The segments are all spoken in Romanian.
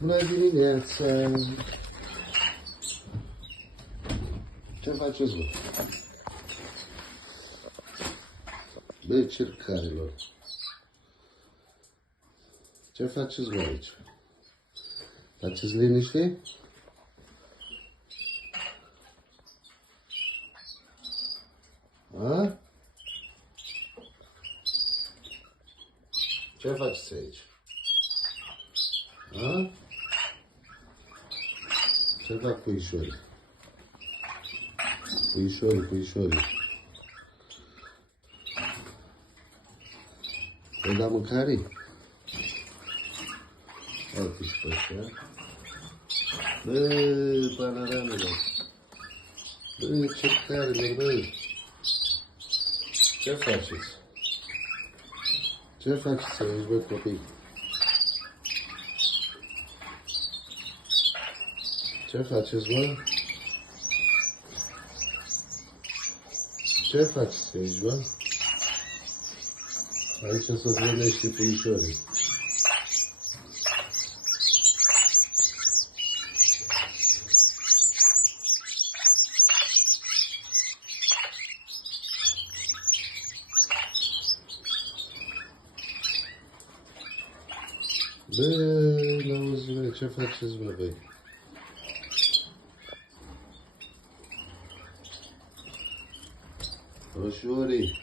Bună dimineața! Ce faceți, bă? Băi, cercarilor! Ce faceți, bă, aici? Faceți liniște? A? Ce faceți aici? A? Ce fac puișorii? Puișorii. Vă da mâncare? Uite și pe ăștia. Bă, panoramele. Bă, cercarilor, bă. Ce faceți? Ce faceți aici, bă, copii? Ce faceți, bă? Ce faceți aici, bă? Aici să vedeți și puișorii. Bă, n-auzi, bă, ce faceți, bă, băi? Roșiorii,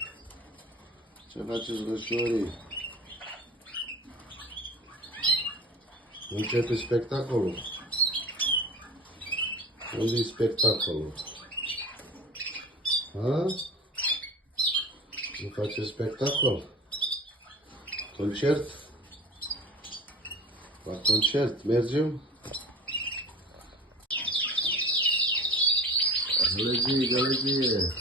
ce faceți, roșiorii? Începe spectacolul. Unde-i spectacolul? Ha? Nu face spectacol? Concert? La concert mergem? Gălăgie!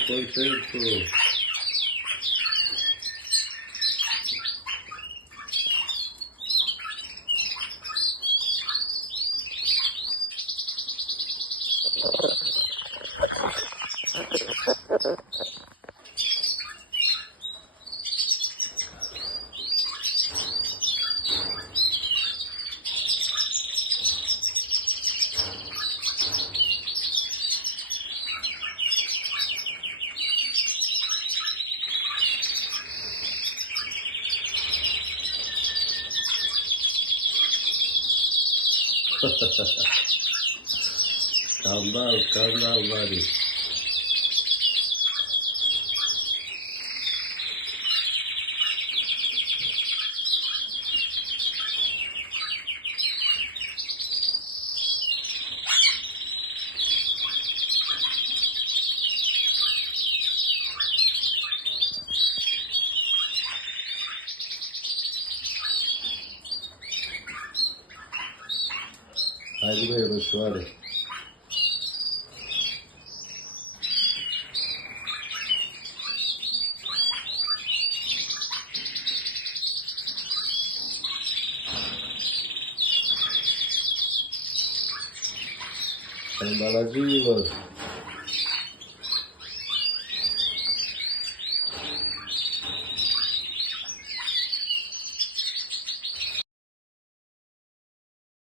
Concertul! Scandal, Mari. Haide, băi, roșoare. Embalagiilor.